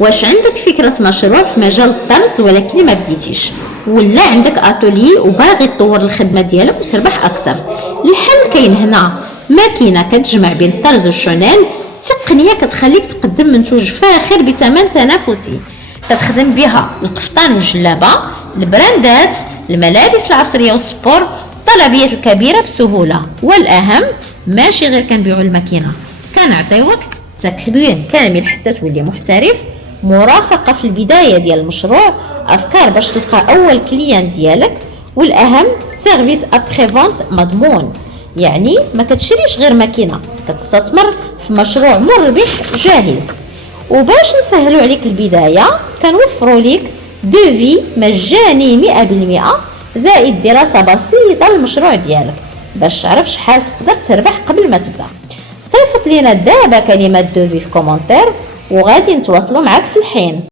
واش عندك فكرة مشروع في مجال الطرز ولكن ما بديتيش، ولا عندك اتولي وباغي تطور الخدمة ديالك وتربح اكثر؟ الحل كاين هنا. ماكينة كتجمع بين الطرز والشونيل، تقنية كتخليك تقدم منتوج فاخر بثمن تنافسي. كتخدم بها القفطان والجلابة، البراندات، الملابس العصرية والسبور، الطلبية الكبيرة بسهولة. والاهم ماشي غير كنبيعو الماكينة، كنعطيوك تكوين كامل حتى تولي محترف، مرافقة في البداية ديال المشروع، افكار باش تلقى اول كليان ديالك، والاهم سيرفيس ابخي فونت مضمون. يعني ما كتشريش غير ماكينة، كتستثمر في مشروع مربح جاهز. وباش نسهلوا عليك البداية كنوفروا لك دوفي مجاني 100% زائد دراسة بسيطة للمشروع ديالك باش تعرف شحال تقدر تربح قبل ما تبدا. صيفط لينا دابا كلمة دوفي في كومنتير وغادي نتواصلوا معك في الحين.